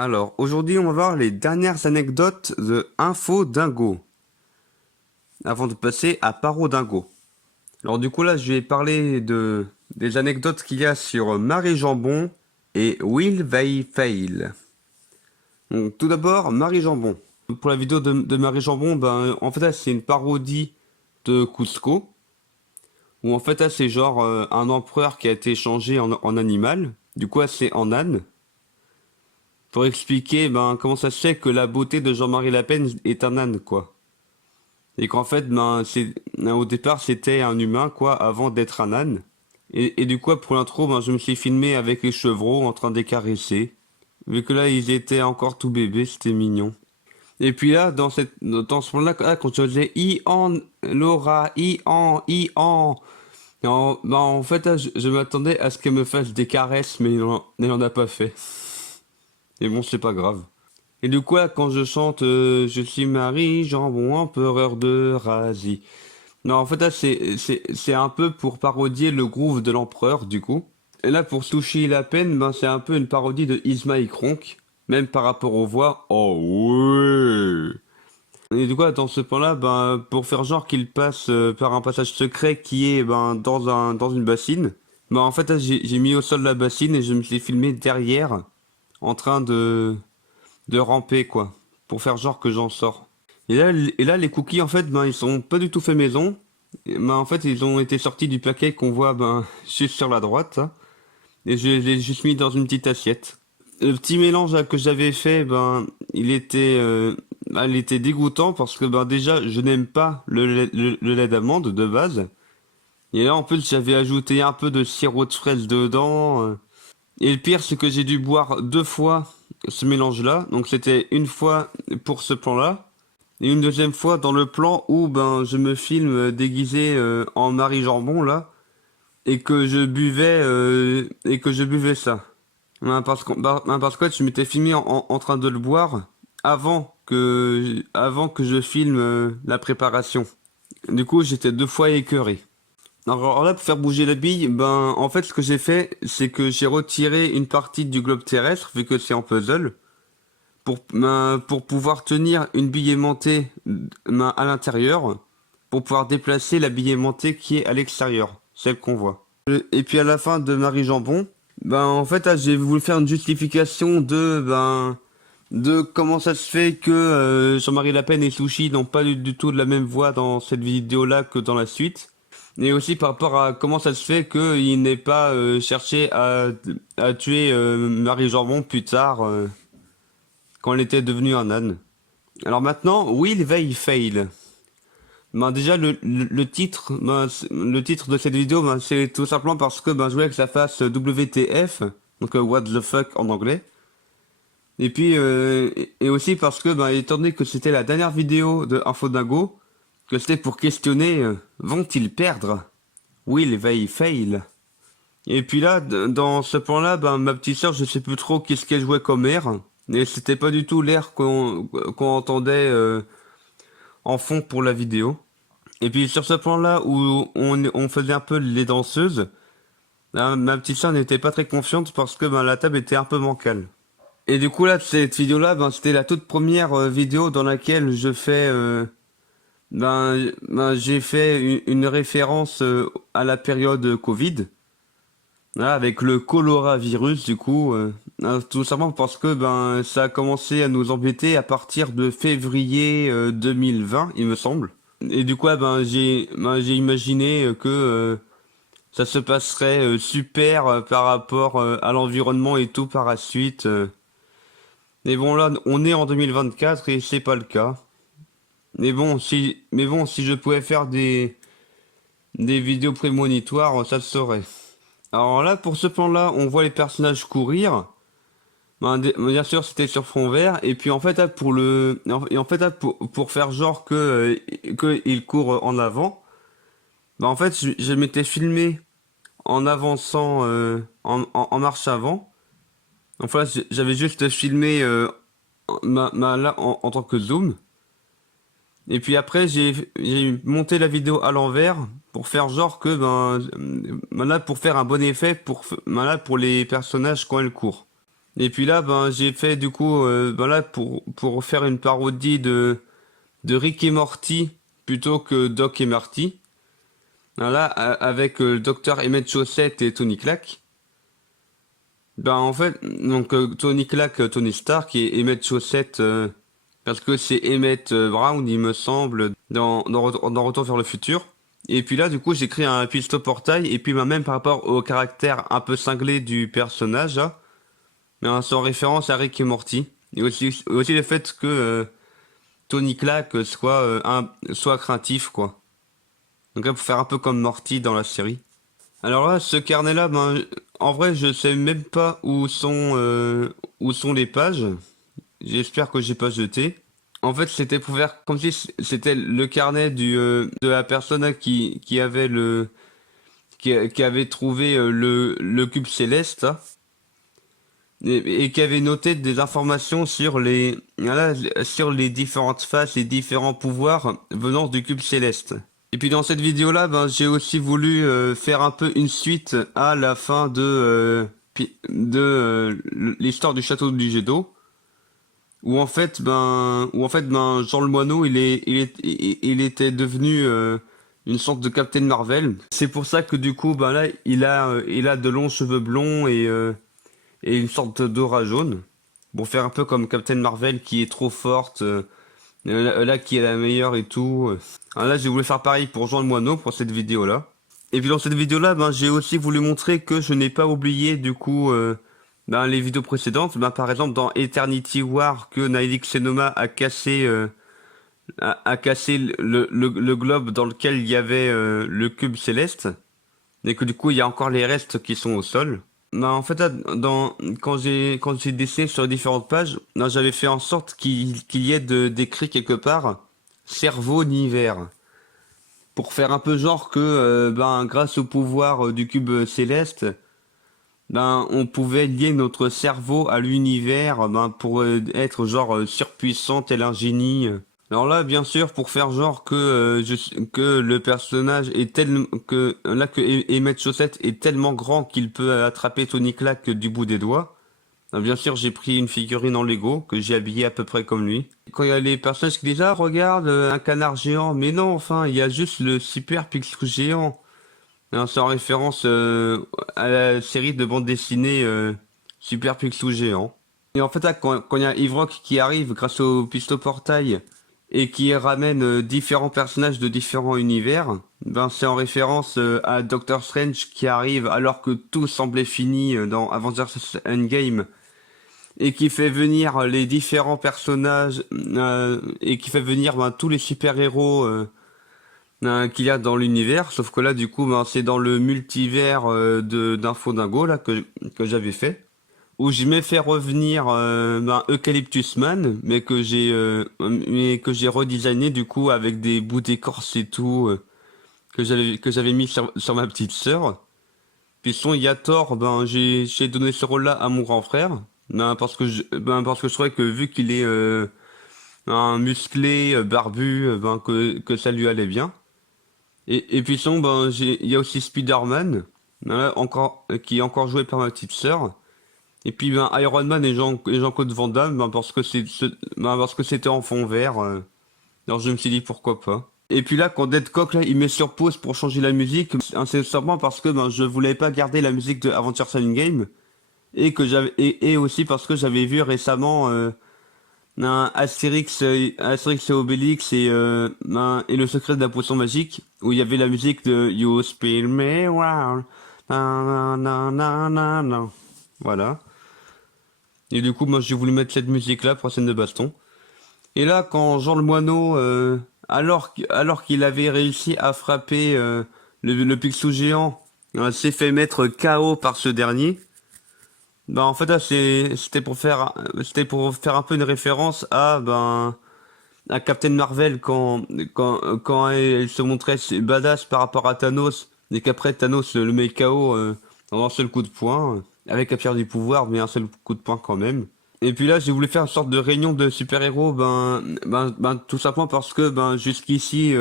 Alors, aujourd'hui, on va voir les dernières anecdotes de Info Dingo, avant de passer à Paro Dingo. Alors, du coup, là, je vais parler des anecdotes qu'il y a sur Marie Jambon et Will They Fail. Donc, tout d'abord, Marie Jambon. Pour la vidéo de Marie Jambon, en fait, là, c'est une parodie de Cusco, où en fait, là, c'est genre un empereur qui a été changé en animal. Du coup, là, c'est en âne. Pour expliquer comment ça se fait que la beauté de Jean-Marie Le Pen est un âne, quoi. Et qu'en fait, au départ, c'était un humain, quoi, avant d'être un âne. Et du coup, pour l'intro, je me suis filmé avec les chevreaux en train de les caresser. Vu que là, ils étaient encore tout bébés, c'était mignon. Et puis là, dans ce moment-là, quand je faisais I-an, Laura, I-an, I-an. En fait, là, je m'attendais à ce qu'elle me fasse des caresses, mais elle en a pas fait. Et bon, c'est pas grave. Et du coup, là, quand je chante Je suis Marie, jambon, empereur de Razi. Non, en fait, là, c'est un peu pour parodier le groove de l'empereur, du coup. Et là, pour toucher la peine, c'est un peu une parodie de Ismaïl Kronk, même par rapport aux voix. Oh ouais! Et du coup, dans ce point-là, pour faire genre qu'il passe par un passage secret qui est dans une bassine, en fait, là, j'ai mis au sol la bassine et je me suis filmé derrière, en train de ramper, quoi, pour faire genre que j'en sors. Et là, les cookies, en fait, ils sont pas du tout faits maison. En fait, ils ont été sortis du paquet qu'on voit, juste sur la droite, ça. Et je les ai juste mis dans une petite assiette. Le petit mélange là, que j'avais fait, il était dégoûtant parce que, déjà, je n'aime pas le lait d'amande de base. Et là, en plus, j'avais ajouté un peu de sirop de fraise dedans. Et le pire, c'est que j'ai dû boire deux fois ce mélange-là. Donc c'était une fois pour ce plan-là. Et une deuxième fois dans le plan où je me filme déguisé en Marie Jambon là. Et que je buvais ça. Parce que je m'étais filmé en train de le boire avant que je filme la préparation. Du coup, j'étais deux fois écœuré. Alors là, pour faire bouger la bille, en fait, ce que j'ai fait, c'est que j'ai retiré une partie du globe terrestre, vu que c'est en puzzle, pour pouvoir tenir une bille aimantée à l'intérieur, pour pouvoir déplacer la bille aimantée qui est à l'extérieur, celle qu'on voit. Et puis à la fin de Marie Jambon, en fait, là, j'ai voulu faire une justification de comment ça se fait que Jean-Marie Le Pen et Sushi n'ont pas du tout de la même voix dans cette vidéo-là que dans la suite. Et aussi par rapport à comment ça se fait qu'il n'ait pas cherché à tuer Marie Jambon plus tard, quand elle était devenue un âne. Alors maintenant, Will They Fail. Déjà, le titre, le titre de cette vidéo, c'est tout simplement parce que je voulais que ça fasse WTF, donc What the fuck en anglais. Et puis, et aussi parce que, étant donné que c'était la dernière vidéo de Infodingo, que c'était pour questionner, vont-ils perdre? Will they fail? Et puis là, dans ce plan-là, ma petite sœur, je sais plus trop qu'est-ce qu'elle jouait comme air, et c'était pas du tout l'air qu'on entendait en fond pour la vidéo. Et puis sur ce plan-là où on faisait un peu les danseuses, là, ma petite sœur n'était pas très confiante parce que la table était un peu bancale. Et du coup là, cette vidéo-là, c'était la toute première vidéo dans laquelle je fais, j'ai fait une référence à la période Covid, là, avec le coronavirus du coup, tout simplement parce que ça a commencé à nous embêter à partir de février 2020, il me semble. Et du coup, j'ai imaginé que ça se passerait super par rapport à l'environnement et tout par la suite. Mais bon, là, on est en 2024 et c'est pas le cas. Mais bon, si je pouvais faire des vidéos prémonitoires, ça se saurait. Alors là, pour ce plan-là, on voit les personnages courir. Bien sûr, c'était sur fond vert. Et puis en fait, là, pour faire genre que il court en avant, en fait, je m'étais filmé en avançant en marche avant. Enfin, j'avais juste filmé là en tant que zoom. Et puis après, j'ai monté la vidéo à l'envers pour faire genre que là pour faire un bon effet pour là pour les personnages quand elles courent. Et puis là, ben, j'ai fait du coup, ben là, pour faire une parodie de Rick et Morty plutôt que Doc et Marty. Voilà, avec le docteur Emmett Chaussette et Tony Clack. Ben en fait, donc Tony Clack, Tony Stark et Emmett Chaussette, parce que c'est Emmett Brown, il me semble, dans Retour vers le futur. Et puis là, du coup, j'ai créé un pisto portail, et puis ben, même par rapport au caractère un peu cinglé du personnage, là, ben, c'est en référence à Rick et Morty. Et aussi le fait que Tony Clack soit craintif, quoi. Donc là, pour faire un peu comme Morty dans la série. Alors là, ce carnet-là, ben, en vrai, je sais même pas où sont les pages. J'espère que j'ai pas jeté. En fait, c'était pour faire comme si c'était le carnet de la personne là qui avait trouvé le cube céleste là, et qui avait noté des informations sur voilà, sur les différentes faces, les différents pouvoirs venant du cube céleste. Et puis dans cette vidéo-là, ben, j'ai aussi voulu faire un peu une suite à la fin de l'histoire du château du jet d'eau, où en fait, ben, Jean le Moineau, il était devenu une sorte de Captain Marvel. C'est pour ça que du coup, ben là, il a de longs cheveux blonds et une sorte d'aura jaune, pour faire un peu comme Captain Marvel qui est trop forte. Là, qui est la meilleure et tout. Alors là, j'ai voulu faire pareil pour Jean le Moineau pour cette vidéo-là. Et puis dans cette vidéo-là, ben, j'ai aussi voulu montrer que je n'ai pas oublié du coup ben, les vidéos précédentes. Ben, par exemple dans Eternity War, que Nailix Senoma a cassé le globe dans lequel il y avait le cube céleste. Et que du coup, il y a encore les restes qui sont au sol. Ben, en fait, là, quand j'ai dessiné sur les différentes pages, ben, j'avais fait en sorte qu'il y ait d'écrit quelque part cerveau univers, pour faire un peu genre que ben grâce au pouvoir du cube céleste, ben on pouvait lier notre cerveau à l'univers, ben pour être genre surpuissant tel un génie. Alors là, bien sûr, pour faire genre que le personnage est tel que Emmett Chaussette est tellement grand qu'il peut attraper Tony Clack du bout des doigts. Bien sûr, j'ai pris une figurine en Lego que j'ai habillée à peu près comme lui. Quand il y a les personnages qui disent ah regarde un canard géant, mais non, enfin il y a juste le super Picsou géant. Alors, c'est en référence à la série de bande dessinée Super Picsou géant. Et en fait là, quand il y a Ivrock qui arrive grâce au Pisto Portail et qui ramène différents personnages de différents univers, ben c'est en référence à Doctor Strange qui arrive alors que tout semblait fini dans Avengers Endgame et qui fait venir les différents personnages et qui fait venir ben, tous les super-héros qu'il y a dans l'univers, sauf que là du coup ben, c'est dans le multivers de d'Info Dingo là que j'avais fait, où je m'ai fait revenir ben, Eucalyptus Man, mais que j'ai redesigné du coup avec des bouts d'écorce et tout que j'avais mis sur ma petite sœur. Puis son Yator, ben j'ai donné ce rôle-là à mon grand frère, ben parce que je trouvais que vu qu'il est un musclé, barbu, ben que ça lui allait bien. Et puis son, ben il y a aussi Spider-Man, encore qui est encore joué par ma petite sœur. Et puis ben Iron Man et Jean-Claude Van Damme, ben parce que c'était en fond vert. Alors je me suis dit pourquoi pas. Et puis là, quand Deadcock là, il met sur pause pour changer la musique, c'est simplement parce que ben, je voulais pas garder la musique de Adventure Time Game et aussi parce que j'avais vu récemment un Astérix et Obélix et le secret de la potion magique où il y avait la musique de You Spin Me Round. Na, na, na, na, na. Voilà. Et du coup, moi j'ai voulu mettre cette musique là pour la scène de baston. Et là, quand Jean le Moineau, alors qu'il avait réussi à frapper le Picsou géant, s'est fait mettre KO par ce dernier, bah en fait là c'était pour faire un peu une référence à Captain Marvel quand elle se montrait badass par rapport à Thanos et qu'après Thanos le met KO en un seul coup de poing avec la pierre du pouvoir mais un seul coup de poing quand même. Et puis là, j'ai voulu faire une sorte de réunion de super-héros, tout simplement parce que, ben, jusqu'ici,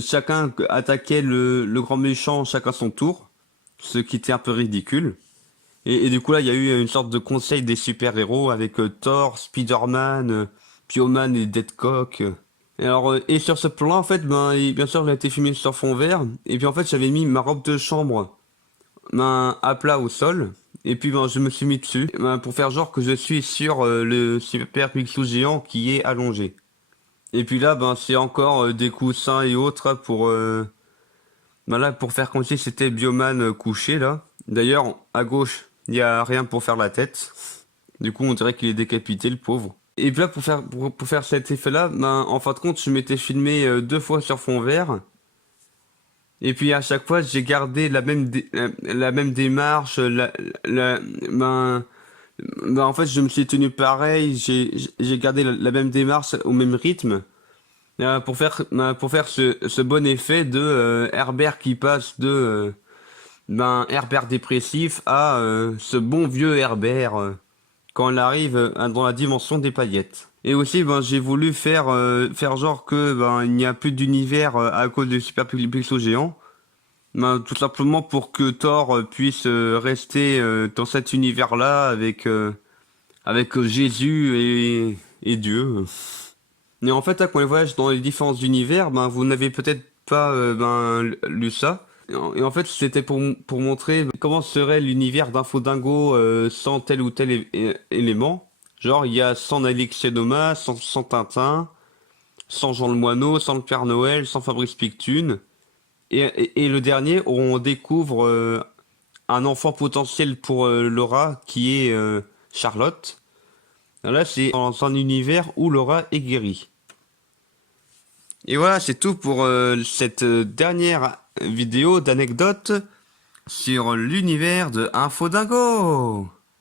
chacun attaquait le grand méchant chacun son tour, ce qui était un peu ridicule. Et du coup là, il y a eu une sorte de conseil des super-héros avec Thor, Spider-Man, Bioman et Deadcock. Et alors, et sur ce plan-là, en fait, ben, bien sûr, il a été filmé sur fond vert. Et puis en fait, j'avais mis ma robe de chambre à plat au sol. Et puis ben, je me suis mis dessus pour faire genre que je suis sur le super Picsou géant qui est allongé. Et puis là, ben, c'est encore des coussins et autres ben là, pour faire comme si c'était Bioman couché là. D'ailleurs, à gauche, il n'y a rien pour faire la tête. Du coup, on dirait qu'il est décapité, le pauvre. Et puis là, pour faire cet effet-là, ben, en fin de compte, je m'étais filmé deux fois sur fond vert. Et puis à chaque fois, j'ai gardé la même démarche. En fait, je me suis tenu pareil. J'ai gardé la même démarche au même rythme pour faire ce bon effet de Herbert qui passe de Herbert dépressif à ce bon vieux Herbert quand on arrive dans la dimension des paillettes. Et aussi, ben, j'ai voulu faire genre que il n'y a plus d'univers à cause du Super Pixel géant. Ben, tout simplement pour que Thor puisse rester dans cet univers-là avec Jésus et Dieu. Mais en fait, là, quand on voyage dans les différents univers, ben, vous n'avez peut-être pas lu ça. Et en fait, c'était pour montrer comment serait l'univers d'Infodingo sans tel ou tel élément. Genre, il y a sans Alix Chénoma, sans Tintin, sans Jean le Moineau, sans le Père Noël, sans Fabrice Pictune. Et le dernier, on découvre un enfant potentiel pour Laura qui est Charlotte. Là, c'est dans un univers où Laura est guérie. Et voilà, c'est tout pour cette dernière vidéo d'anecdotes sur l'univers de Infodingo.